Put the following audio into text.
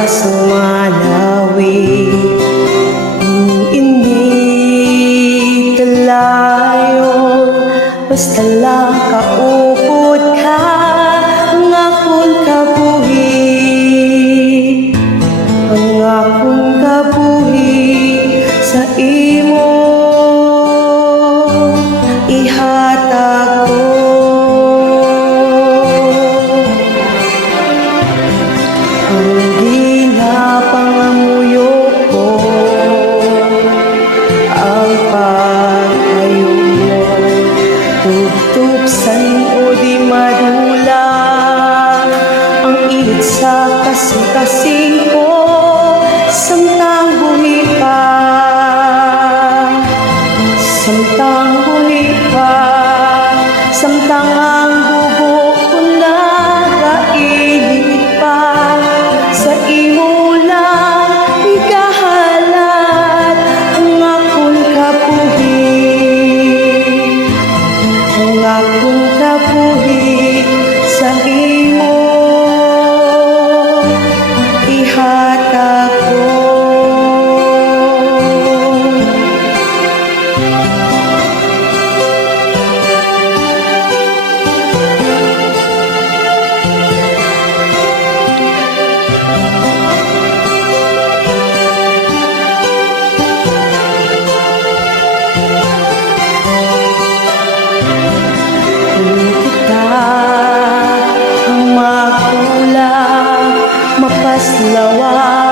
oras malawi, hindi talayo, basta lang kaupod ka, ngakon kabuhi, ngakon kabuhi sa imo ihatag ko. Ang ginapangamuyo ko, ang pagkayo mo, tubtub sa o di madula, ang ilit sa kasing-kasing ko, samtang buhi pa, samtang buhi pa, samtang ang bubo ko nagainit pa, sa imo lang ikahalat, ngakon kabuhi, ngakon kabuhi sa imo ihatag ko. Mapaslawa